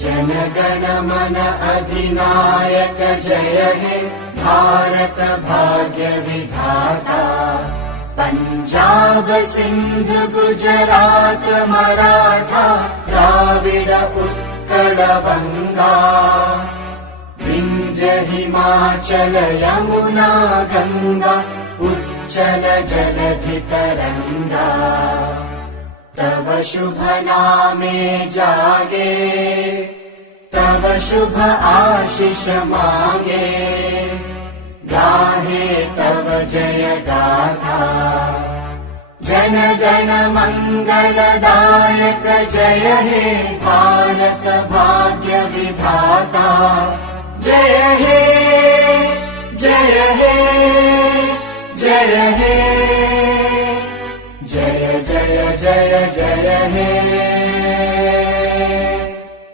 जनगण मन अधिनायक जय हे भारत भाग्य विधाता। पंजाब सिंध गुजरात मराठा द्राविड उत्कल बंगा। विंध्य हिमाचल यमुना गंगा उच्चल जलधि तरंगा। तव शुभ नामे जागे तव शुभ आशीष मांगे। गाहे तव जय गाथा जनगण मंगलदायक जय हे भारत भाग्य विधाता। जय हे जय हे जय हे जय जय जय जय हे।